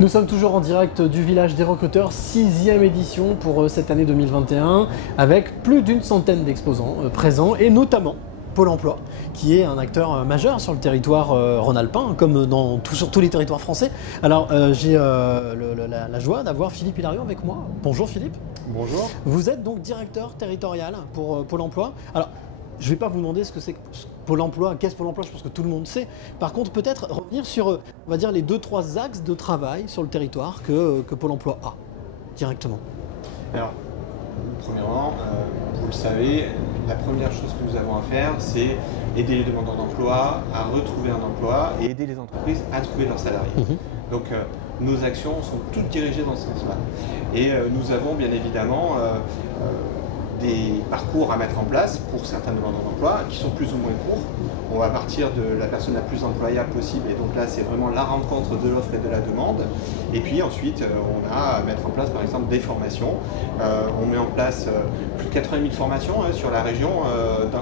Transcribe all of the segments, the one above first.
Nous sommes toujours en direct du village des recruteurs, 6e édition pour cette année 2021, avec plus d'une centaine d'exposants présents, et notamment Pôle emploi, qui est un acteur majeur sur le territoire rhône-alpin, comme sur tous les territoires français. Alors j'ai la joie d'avoir Philippe Hilarion avec moi. Bonjour Philippe. Bonjour. Vous êtes donc directeur territorial pour Pôle emploi. Alors, je ne vais pas vous demander ce que c'est que Pôle emploi, qu'est-ce Pôle emploi, je pense que tout le monde sait. Par contre, peut-être revenir sur, on va dire, les 2-3 axes de travail sur le territoire que Pôle emploi a, directement. Alors, premièrement, vous le savez, la première chose que nous avons à faire, c'est aider les demandeurs d'emploi à retrouver un emploi et aider les entreprises à trouver leurs salariés. Donc, nos actions sont toutes dirigées dans ce sens-là. Et nous avons bien évidemment des parcours à mettre en place pour certains demandeurs d'emploi qui sont plus ou moins courts. On va partir de la personne la plus employable possible, et donc là c'est vraiment la rencontre de l'offre et de la demande. Et puis ensuite on a à mettre en place par exemple des formations. On met en place plus de 80 000 formations sur la région,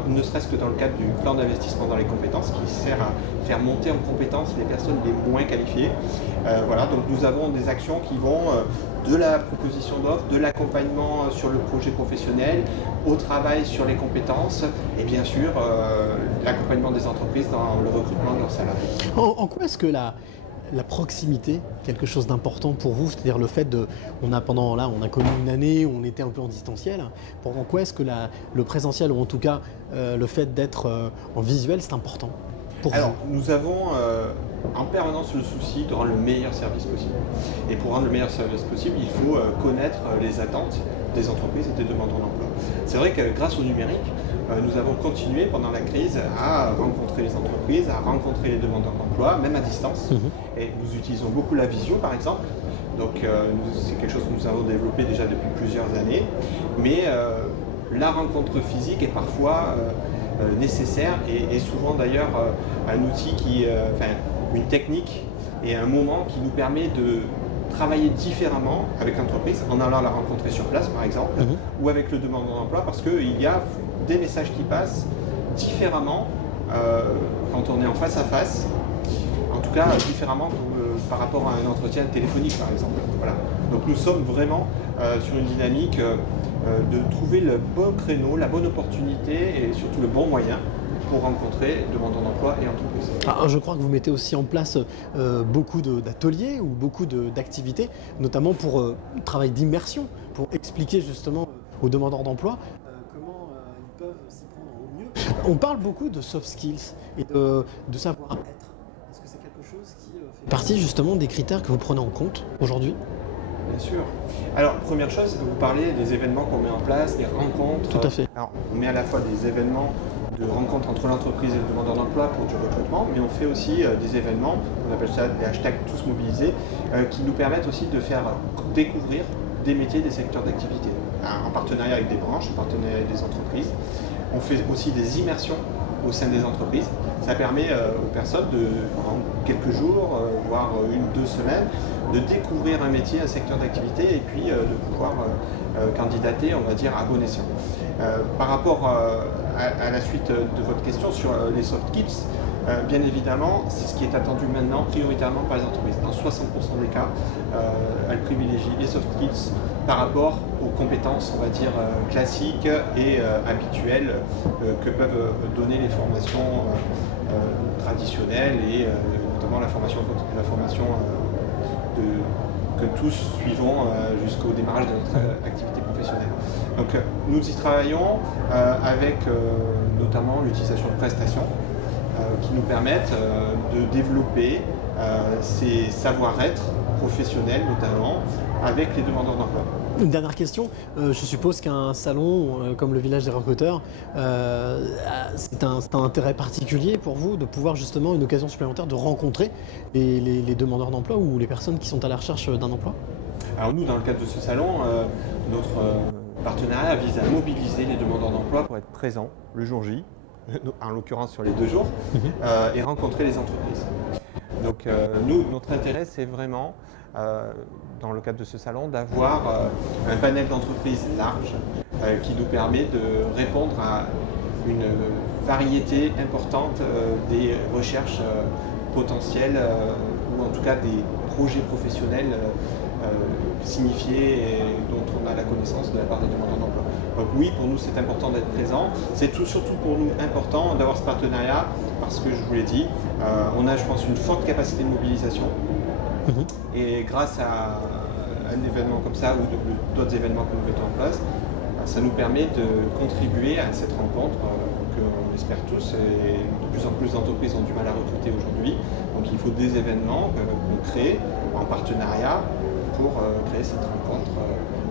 ne serait-ce que dans le cadre du plan d'investissement dans les compétences qui sert à faire monter en compétences les personnes les moins qualifiées. Voilà, donc nous avons des actions qui vont de la proposition d'offres, de l'accompagnement sur le projet professionnel, au travail sur les compétences et bien sûr l'accompagnement des entreprises dans le recrutement de leurs salariés. En quoi est-ce que la proximité, quelque chose d'important pour vous, c'est-à-dire le fait de, on a connu une année où on était un peu en distanciel, en quoi est-ce que le présentiel, ou en tout cas le fait d'être en visuel, c'est important pour vous? Nous avons en permanence le souci de rendre le meilleur service possible. Et pour rendre le meilleur service possible, il faut connaître les attentes des entreprises et des demandeurs d'emploi. C'est vrai que grâce au numérique, nous avons continué pendant la crise à rencontrer les entreprises, à rencontrer les demandeurs d'emploi, même à distance. Et nous utilisons beaucoup la visio par exemple. Donc c'est quelque chose que nous avons développé déjà depuis plusieurs années. Mais la rencontre physique est parfois nécessaire et souvent d'ailleurs un outil une technique et un moment qui nous permet de travailler différemment avec l'entreprise en allant la rencontrer sur place par exemple ou avec le demandeur d'emploi, parce qu'il y a des messages qui passent différemment quand on est en face à face, en tout cas différemment par rapport à un entretien téléphonique par exemple. Voilà. Donc nous sommes vraiment sur une dynamique de trouver le bon créneau, la bonne opportunité et surtout le bon moyen pour rencontrer demandeurs d'emploi et entreprises. Je crois que vous mettez aussi en place beaucoup d'ateliers ou beaucoup d'activités, notamment pour travail d'immersion, pour expliquer justement aux demandeurs d'emploi comment ils peuvent s'y prendre au mieux. On parle beaucoup de soft skills et de savoir-être. Est-ce que c'est quelque chose qui fait partie justement des critères que vous prenez en compte aujourd'hui? Bien sûr. Alors, première chose, vous parlez des événements qu'on met en place, des rencontres. Tout à fait. Alors, on met à la fois des événements de rencontres entre l'entreprise et le demandeur d'emploi pour du recrutement, mais on fait aussi des événements, on appelle ça des hashtags tous mobilisés, qui nous permettent aussi de faire découvrir des métiers, des secteurs d'activité, en partenariat avec des branches, en partenariat avec des entreprises. On fait aussi des immersions au sein des entreprises. Ça permet aux personnes en quelques jours, voire 1-2 semaines, de découvrir un métier, un secteur d'activité et puis de pouvoir candidater, on va dire, à bon escient. Par rapport à la suite de votre question sur les soft skills, bien évidemment, c'est ce qui est attendu maintenant prioritairement par les entreprises. Dans 60% des cas, elles privilégient les soft skills par rapport aux compétences, on va dire, classiques et habituelles que peuvent donner les formations traditionnelles et notamment la formation que tous suivons jusqu'au démarrage de notre activité professionnelle. Donc nous y travaillons avec notamment l'utilisation de prestations qui nous permettent de développer ces savoir-être professionnels notamment avec les demandeurs d'emploi. Une dernière question, je suppose qu'un salon comme le village des recruteurs, c'est un intérêt particulier pour vous de pouvoir justement, une occasion supplémentaire de rencontrer les demandeurs d'emploi ou les personnes qui sont à la recherche d'un emploi? Alors nous, dans le cadre de ce salon, notre partenariat vise à mobiliser les demandeurs d'emploi pour être présents le jour J, en l'occurrence sur les 2 jours, et rencontrer les entreprises. Donc nous, notre intérêt, c'est vraiment, dans le cadre de ce salon, d'avoir un panel d'entreprises large qui nous permet de répondre à une variété importante des recherches potentielles ou en tout cas des projets professionnels signifiés et dont on a la connaissance de la part des demandeurs d'emploi. Donc oui, pour nous c'est important d'être présent. C'est surtout pour nous important d'avoir ce partenariat parce que je vous l'ai dit, on a je pense une forte capacité de mobilisation et grâce à un événement comme ça ou d'autres événements que nous mettons en place, ça nous permet de contribuer à cette rencontre qu'on espère tous et de plus en plus d'entreprises ont du mal à recruter aujourd'hui. Donc il faut des événements qu'on crée en partenariat pour créer cette rencontre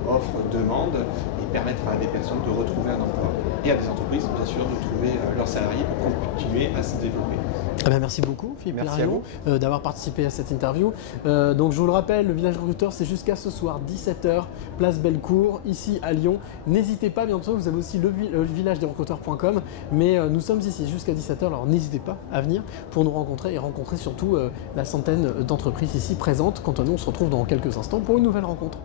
offre-demande et permettre à des personnes de retrouver un emploi et à des entreprises bien sûr de trouver leurs salariés pour continuer à se développer. Eh bien, merci beaucoup Philippe Larion d'avoir participé à cette interview. Donc je vous le rappelle, le village recruteur c'est jusqu'à ce soir 17h, place Bellecour, ici à Lyon. N'hésitez pas, bien entendu vous avez aussi le villagederecruteurs.com, mais nous sommes ici jusqu'à 17h, alors n'hésitez pas à venir pour nous rencontrer et rencontrer surtout la centaine d'entreprises ici présentes. Quant à nous, on se retrouve dans quelques instants pour une nouvelle rencontre.